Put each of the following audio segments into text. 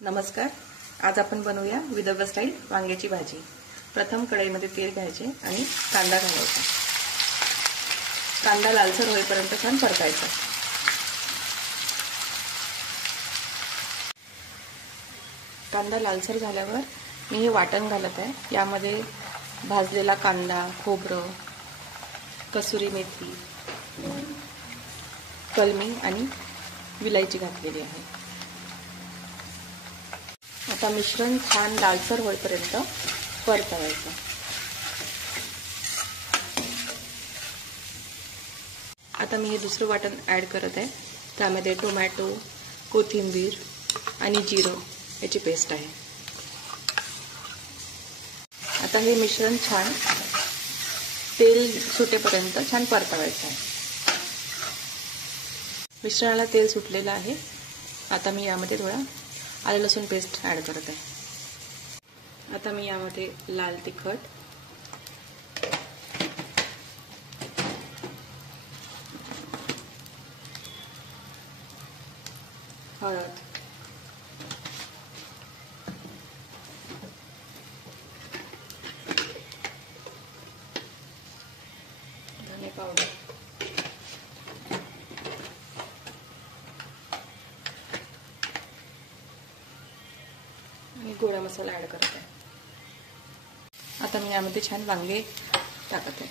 नमस्कार. आज आपण बनवूया विदर्भ स्टाईल वांग्याची भाजी. प्रथम कढईमध्ये तेल घ्यायचे आणि कांदा घालायचा. कांदा लालसर होईपर्यंत छान परतायचा. कांदा लालसर झाल्यावर मी हे वाटण घालत आहे. यामध्ये भाजलेला कांदा, खोबरं, कसुरी मेथी, कलमी आणि विलायची घातलेली आहे. आता मिश्रण छान लालसर होईपर्यंत परतावायचं. आता मी हे दुसरं वाटण ॲड करत आहे. त्यामध्ये टोमॅटो, कोथिंबीर आणि जिरं याची पेस्ट आहे. आता हे मिश्रण छान तेल सुटेपर्यंत छान परतावायचं आहे. मिश्रणाला तेल सुटलेलं आहे. आता मी यामध्ये थोडा आलं लसूण पेस्ट ॲड करत आहे. आता मी यामध्ये लाल तिखट, हळद, धने पावडर, आणि गोडा मसाला ॲड करत आहे. आता मी यामध्ये छान वांगे टाकत आहे.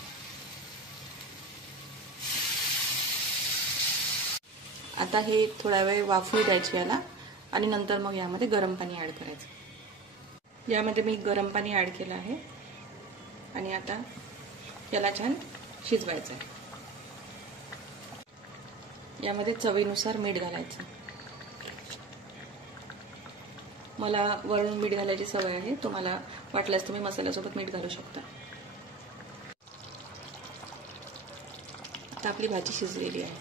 आता हे थोडा वेळ वाफू द्यायचे याला आणि नंतर मग यामध्ये गरम पाणी ॲड करायचं. यामध्ये मी गरम पाणी ॲड केलं आहे आणि आता याला छान शिजवायचं आहे. यामध्ये चवीनुसार मीठ घालायचं. मला वरून मीठ घालायची सवय आहे. तुम्हाला वाटल्यास तुम्ही मसाल्यासोबत मीठ घालू शकता. आता आपली भाजी शिजलेली आहे.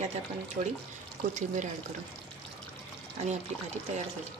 यात आपण थोडी कोथिंबीर ॲड करू आणि आपली भाजी तयार झाली.